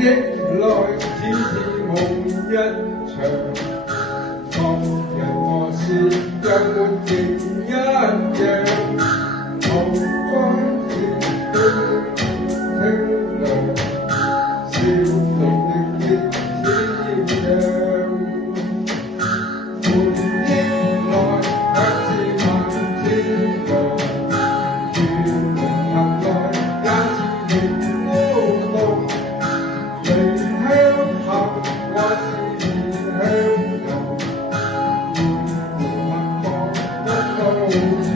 憶來只是夢一場，各人和事也沒形一樣，無關是對清涼，笑容亦似朝陽。回憶來卻是萬千丈，願能來也是仍孤獨。離鄉下或是異鄉人，願默默不到場。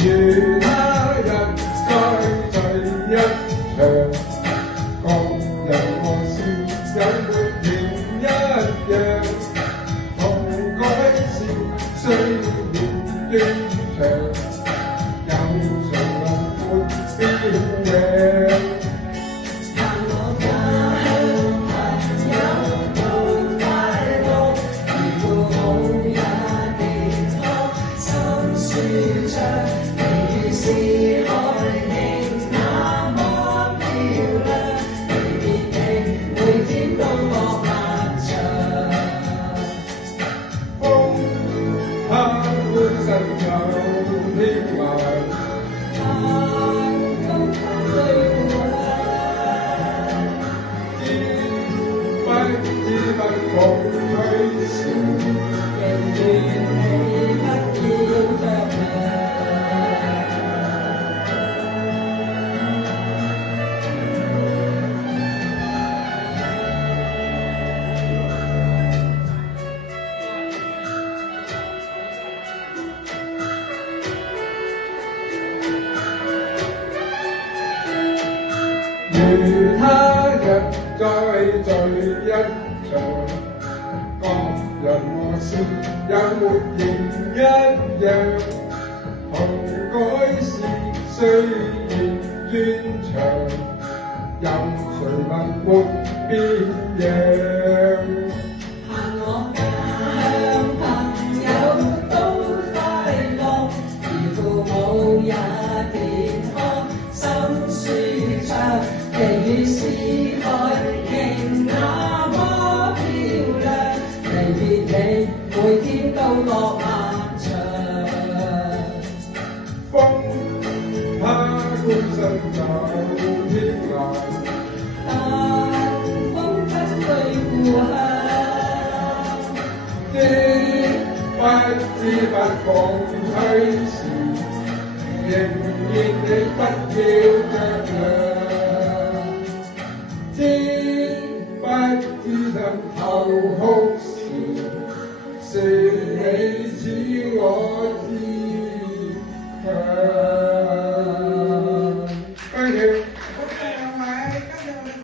如他日再聚一場，各人和事也沒形一樣，同改是歲月斷腸，有誰能沒變樣？是海景那麼漂亮，離別地每天都落漫長。風它歡身走天涯，風吹故鄉，知不覺吹時，仍願你不要着涼。如他日再聚一場，各人和事也沒形一樣，同改是歲月斷腸，有誰能沒變樣？盼我家鄉朋友都快樂，而父母也健康心舒暢。其餘是海景那麼漂亮，離別你每天都落漫長。風它歡身走天涯，但風不對故鄉，知不覺吹時，仍願你不要着涼。知不知心後哭時，說你知我知強。